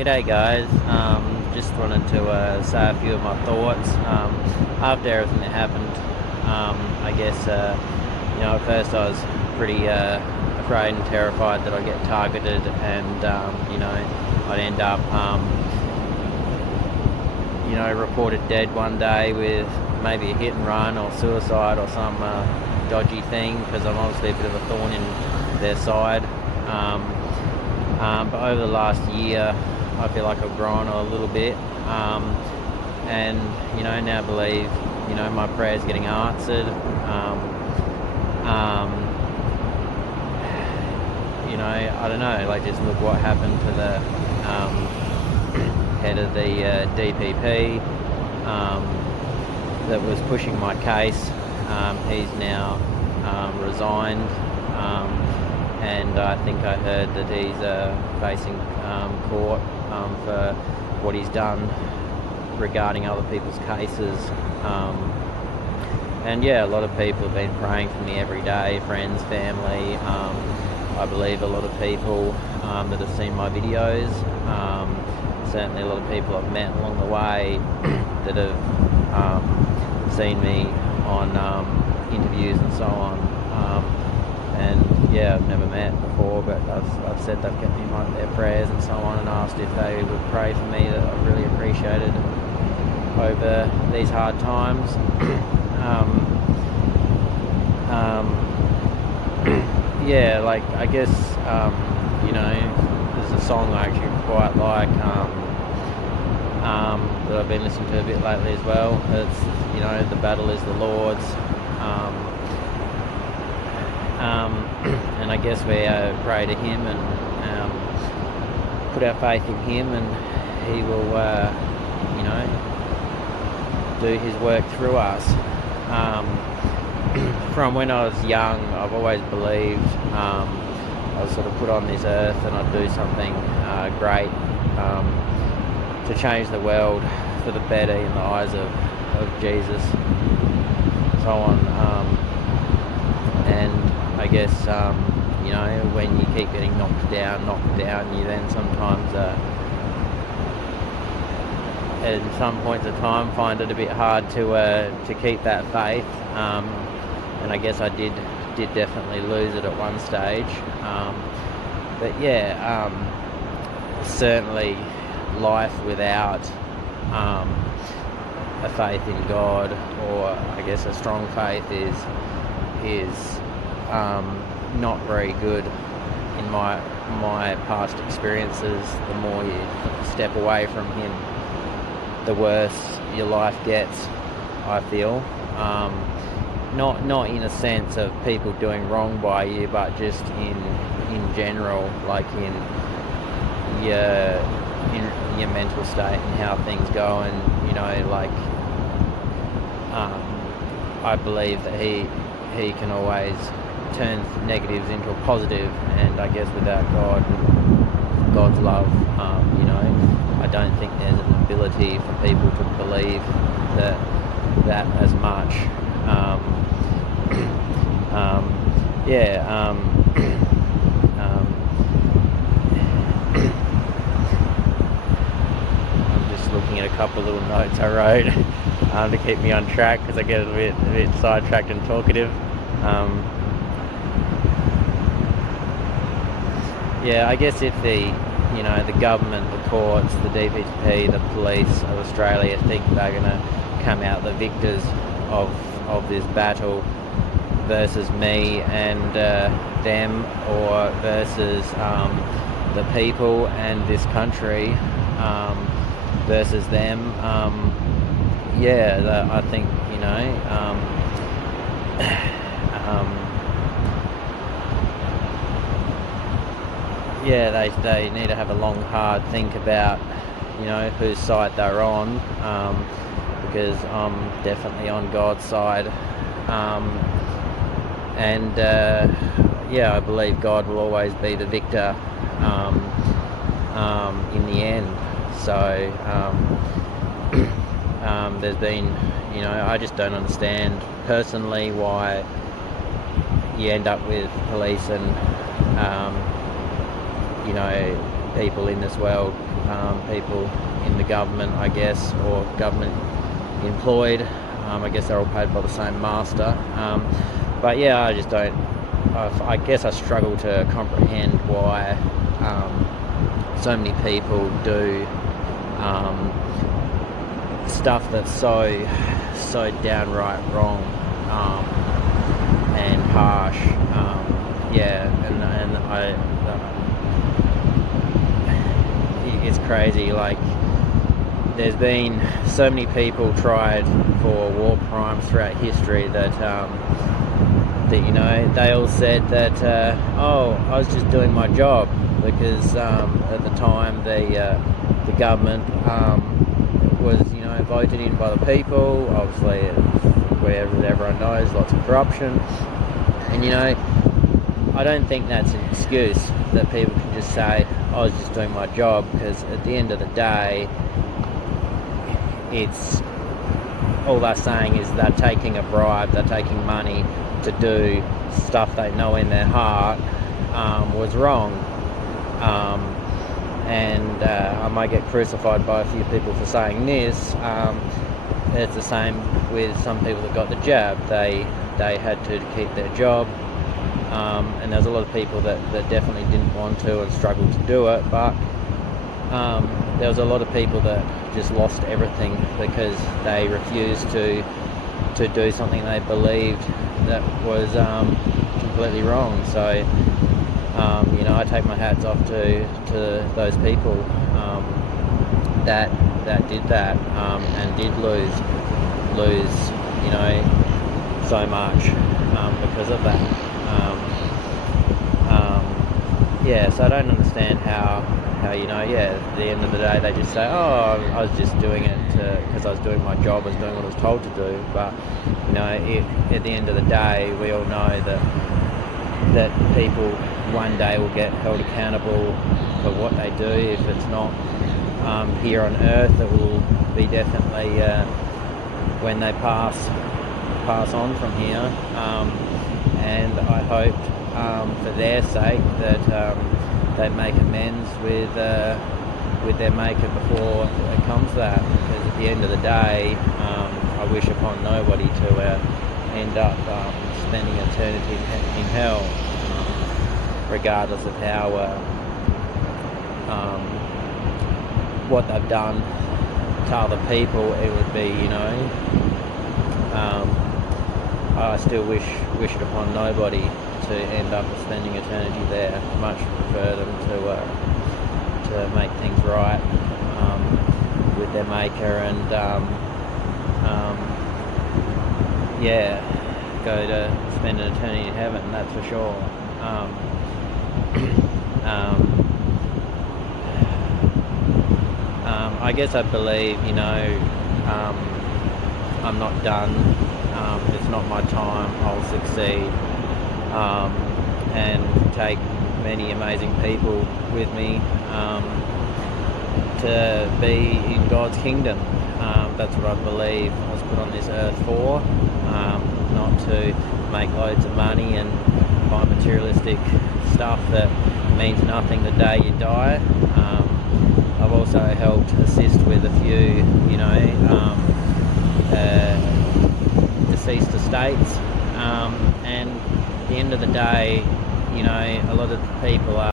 G'day guys, just wanted to say a few of my thoughts after everything that happened. I guess, at first I was pretty afraid and terrified that I'd get targeted and, I'd end up, reported dead one day with maybe a hit and run or suicide or some dodgy thing, because I'm obviously a bit of a thorn in their side. But over the last year, I feel like I've grown a little bit, and now believe my prayers getting answered. I don't know, like, just look what happened to the head of the DPP that was pushing my case. He's now resigned, and I think I heard that he's facing court for what he's done regarding other people's cases. And yeah, a lot of people have been praying for me every day, friends, family. I believe a lot of people that have seen my videos, certainly a lot of people I've met along the way that have seen me on interviews and so on. And yeah, I've never met before, but I've said they've kept me in their prayers and so on, and asked if they would pray for me. That I've really appreciated over these hard times. Yeah, like, I guess, there's a song I actually quite like, that I've been listening to a bit lately as well. It's, the battle is the Lord's. And I guess we pray to Him and put our faith in Him, and He will, do His work through us. From when I was young, I've always believed I was sort of put on this earth and I'd do something great to change the world for the better in the eyes of Jesus, so on. And I guess, when you keep getting knocked down, you then sometimes, at some points of time, find it a bit hard to keep that faith. And I guess I did definitely lose it at one stage. But yeah, certainly life without a faith in God, or I guess a strong faith, is not very good in my past experiences. The more you step away from Him, the worse your life gets, I feel. Not in a sense of people doing wrong by you, but just in general, like in your mental state and how things go. And I believe that he can always turn negatives into a positive, and I guess without God's love, I don't think there's an ability for people to believe that as much. I'm just looking at a couple of little notes I wrote to keep me on track, because I get a bit sidetracked and talkative. I guess if the government, the courts, the DPP, the police of Australia think they're going to come out the victors of this battle versus me and them, or versus the people and this country versus them, I think, they need to have a long, hard think about, whose side they're on, because I'm definitely on God's side. I believe God will always be the victor in the end. So there's been, I just don't understand personally why you end up with police and people in this world, people in the government, I guess, or government employed. I guess they're all paid by the same master. But yeah, I just don't. I guess I struggle to comprehend why so many people do stuff that's so downright wrong and harsh. And it's crazy. Like, there's been so many people tried for war crimes throughout history that they all said that I was just doing my job, because at the time the government was voted in by the people. Obviously, where everyone knows, lots of corruption, and I don't think that's an excuse that people can just say I was just doing my job, because at the end of the day, it's all they're saying is they're taking a bribe, they're taking money to do stuff they know in their heart was wrong. And I might get crucified by a few people for saying this. It's the same with some people that got the jab. They had to keep their job, and there's a lot of people that definitely didn't want to and struggled to do it, but there was a lot of people that just lost everything because they refused to do something they believed that was completely wrong. So I take my hats off to those people that did that and did lose so much because of that. So I don't understand how at the end of the day they just say, I was just doing it because I was doing my job, I was doing what I was told to do. But at the end of the day, we all know that people one day will get held accountable for what they do. If it's not here on Earth, it will be definitely when they pass on from here. And I hope for their sake that they make amends with their maker before it comes to that, because at the end of the day, I wish upon nobody to end up spending eternity in hell, regardless of how what they've done to other people. It would be, I still wish it upon nobody to end up spending eternity there. Much prefer them to make things right with their maker and go to spend an eternity in heaven, that's for sure. I guess I believe, I'm not done. It's not my time. I'll succeed and take many amazing people with me to be in God's kingdom. That's what I believe I was put on this earth for, not to make loads of money and buy materialistic stuff that means nothing the day you die. I've also helped assist with a few, deceased estates, and at the end of the day, a lot of people are